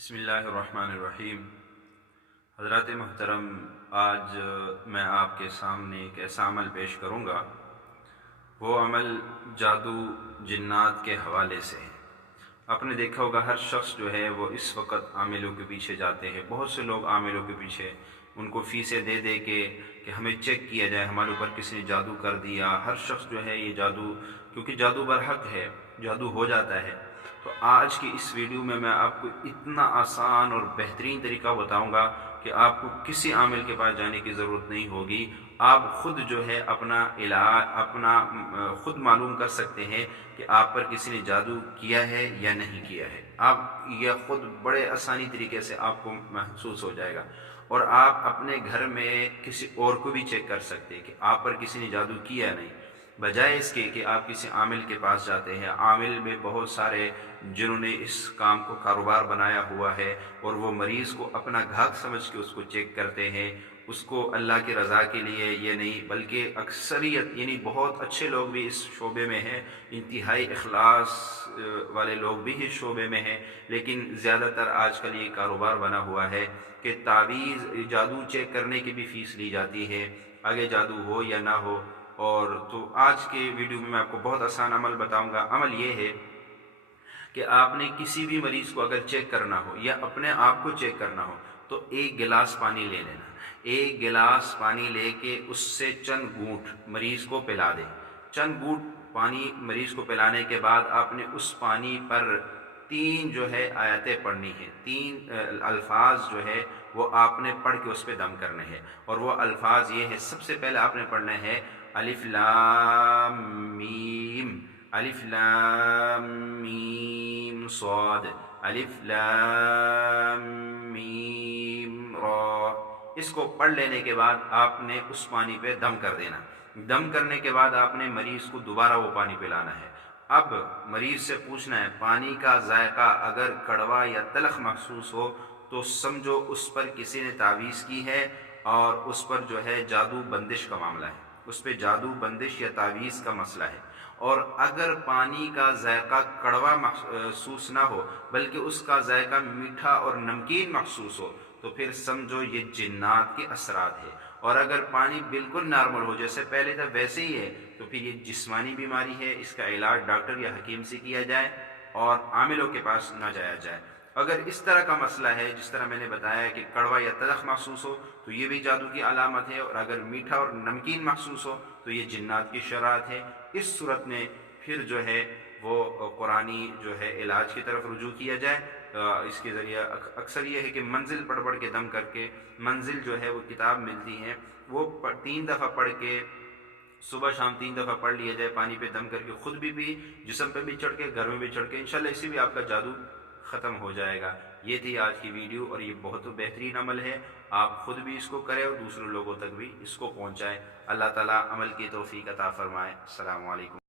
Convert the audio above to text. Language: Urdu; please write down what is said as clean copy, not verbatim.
بسم اللہ الرحمن الرحیم۔ حضرات محترم، آج میں آپ کے سامنے ایک ایسا عمل پیش کروں گا، وہ عمل جادو جنات کے حوالے سے ہے۔ آپ نے دیکھا ہوگا ہر شخص جو ہے وہ اس وقت عاملوں کے پیچھے جاتے ہیں، بہت سے لوگ عاملوں کے پیچھے ان کو فیسیں دے دے کے کہ ہمیں چیک کیا جائے ہمارے اوپر کسی نے جادو کر دیا۔ ہر شخص جو ہے یہ جادو، کیونکہ جادو برحق ہے، جادو ہو جاتا ہے۔ تو آج کی اس ویڈیو میں آپ کو اتنا آسان اور بہترین طریقہ بتاؤں گا کہ آپ کو کسی عامل کے پاس جانے کی ضرورت نہیں ہوگی۔ آپ خود جو ہے اپنا علاج خود معلوم کر سکتے ہیں کہ آپ پر کسی نے جادو کیا ہے یا نہیں کیا ہے۔ آپ یہ خود بڑے آسانی طریقے سے آپ کو محسوس ہو جائے گا، اور آپ اپنے گھر میں کسی اور کو بھی چیک کر سکتے ہیں کہ آپ پر کسی نے جادو کیا یا نہیں، بجائے اس کے کہ آپ کسی عامل کے پاس جاتے ہیں۔ عامل میں بہت سارے جنہوں نے اس کام کو کاروبار بنایا ہوا ہے، اور وہ مریض کو اپنا گاہک سمجھ کے اس کو چیک کرتے ہیں، اس کو اللہ کی رضا کے لیے یہ نہیں، بلکہ اکثریت یعنی بہت اچھے لوگ بھی اس شعبے میں ہیں، انتہائی اخلاص والے لوگ بھی اس شعبے میں ہیں، لیکن زیادہ تر آج کل یہ کاروبار بنا ہوا ہے کہ تعویذ جادو چیک کرنے کی بھی فیس لی جاتی ہے، آگے جادو ہو یا نہ ہو۔ اور تو آج کے ویڈیو میں آپ کو بہت آسان عمل بتاؤں گا۔ عمل یہ ہے کہ آپ نے کسی بھی مریض کو اگر چیک کرنا ہو یا اپنے آپ کو چیک کرنا ہو تو ایک گلاس پانی لے لینا۔ ایک گلاس پانی لے کے اس سے چند گھونٹ مریض کو پلا دیں۔ چند گھونٹ پانی مریض کو پلانے کے بعد آپ نے اس پانی پر 3 جو ہے آیتیں پڑھنی ہے، 3 الفاظ جو ہے وہ آپ نے پڑھ کے اس پہ دم کرنے ہیں، اور وہ الفاظ یہ ہے، سب سے پہلے آپ نے پڑھنا ہے الف لام میم، الف لام میم صاد، الف لام میم را۔ اس کو پڑھ لینے کے بعد آپ نے اس پانی پہ دم کر دینا۔ دم کرنے کے بعد آپ نے مریض کو دوبارہ وہ پانی پلانا ہے۔ اب مریض سے پوچھنا ہے، پانی کا ذائقہ اگر کڑوا یا تلخ محسوس ہو تو سمجھو اس پر کسی نے تعویذ کی ہے، اور اس پر جو ہے جادو بندش کا معاملہ ہے، اس پہ جادو بندش یا تعویذ کا مسئلہ ہے۔ اور اگر پانی کا ذائقہ کڑوا محسوس نہ ہو بلکہ اس کا ذائقہ میٹھا اور نمکین محسوس ہو تو پھر سمجھو یہ جنات کے اثرات ہے۔ اور اگر پانی بالکل نارمل ہو، جیسے پہلے تھا ویسے ہی ہے، تو پھر یہ جسمانی بیماری ہے، اس کا علاج ڈاکٹر یا حکیم سے کیا جائے اور عاملوں کے پاس نہ جایا جائے۔ اگر اس طرح کا مسئلہ ہے جس طرح میں نے بتایا کہ کڑوا یا تلخ محسوس ہو تو یہ بھی جادو کی علامت ہے، اور اگر میٹھا اور نمکین محسوس ہو تو یہ جنات کی شرارت ہے۔ اس صورت میں پھر جو ہے وہ قرآنی جو ہے علاج کی طرف رجوع کیا جائے۔ اس کے ذریعہ اکثر یہ ہے کہ منزل پڑھ پڑھ کے دم کر کے، منزل جو ہے وہ کتاب ملتی ہے، وہ 3 دفعہ پڑھ کے صبح شام 3 دفعہ پڑھ لیا جائے، پانی پہ دم کر کے، خود بھی جسم پہ بھی چڑھ کے، گھر میں بھی چڑھ کے، انشاءاللہ اسی بھی آپ کا جادو ختم ہو جائے گا۔ یہ تھی آج کی ویڈیو، اور یہ بہت بہترین عمل ہے، آپ خود بھی اس کو کریں اور دوسرے لوگوں تک بھی اس کو پہنچائیں۔ اللہ تعالیٰ عمل کی توفیق عطا فرمائے۔ السلام علیکم۔